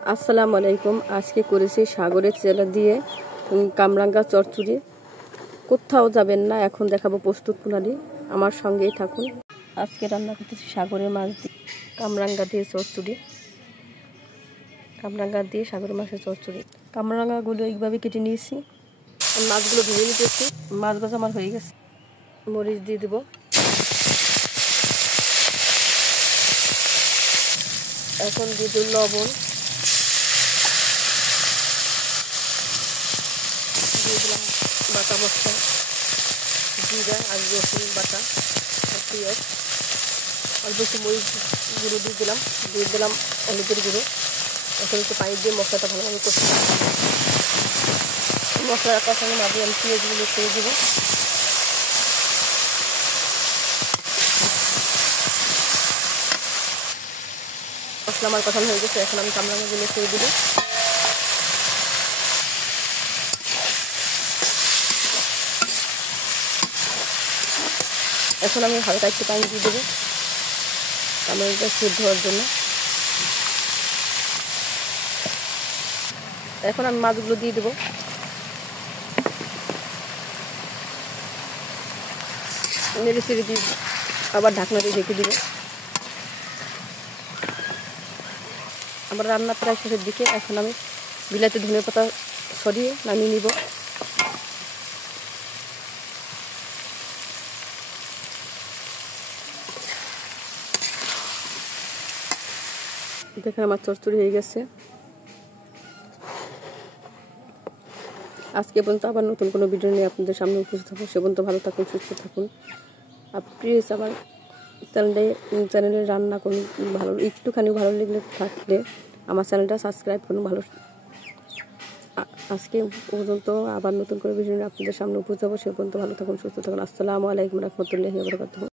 আসসালামু আলাইকুম। আজকে করেছি সাগরের চেলা দিয়ে কামরাঙ্গা চচ্চড়ি। কোথাও যাবেন না, এখন দেখাবো প্রস্তুত প্রণালী, আমার সঙ্গেই থাকুন। আজকে রান্না করতেছি সাগরের মাছ দিয়ে কামরাঙ্গা দিয়ে চচ্চড়ি। কামরাঙ্গা দিয়ে সাগরের মাছের চচ্চড়ি। কামরাঙ্গাগুলো এইভাবে কেটে নিয়েছি, মাছগুলো ধুয়ে নিতেছি। মাছ ভাজা আমার হয়ে গেছে। মরিচ দিয়ে দেবো, এখন দিয়ে দেবো লবণ, দিয়ে দিলাম বাটা মশলা, জিরা আর রসুন বাটা আর পেঁয়াজ, অল্প একটু মরিচ গুঁড়ো দিয়ে দিলাম হলুদের গুঁড়ো। এখন একটু পানি দিয়ে মশলাটা ভালোভাবে করতে মশলার কষানোর মাঝে আমি পেঁয়াজগুলো ছেড়ে দেবো। মশলা আমার কষানো হয়ে গেছে, এখন আমি কামরাঙ্গাগুলো ছেড়ে দেবো। এখন আমি হালকা একটু পানি দিয়ে দেবো কামরাঙ্গাটা সিদ্ধ হওয়ার জন্য। এখন আমি মাছগুলো দিয়ে দেবো। নেড়ে চেড়ে দিয়ে আবার ঢাকনা দিয়ে ঢেকে দেবো। আমার রান্না প্রায় শেষের দিকে। এখন আমি বিলাতি ধনে পাতা সরিয়ে নামিয়ে নিব। দেখেন আমার চচ্চড়ি হয়ে গেছে। আজকে পর্যন্ত আবার নতুন কোনো ভিডিও নিয়ে আপনাদের সামনে উপস্থিত হবো। সে পর্যন্ত ভালো থাকুন, সুস্থ থাকুন। আর প্লিজ আমার চ্যানেলে রান্না করুন, ভালো একটুখানি ভালো থাকলে আমার চ্যানেলটা সাবস্ক্রাইব করুন। ভালো আজকে পর্যন্ত আবার নতুন করে ভিডিও নিয়ে আপনাদের সামনে উপস্থিত হবো। সে পর্যন্ত ভালো থাকুন, সুস্থ থাকুন। আসসালামু আলাইকুম রহমতুল্লাহি ওয়া বারাকাতুহু।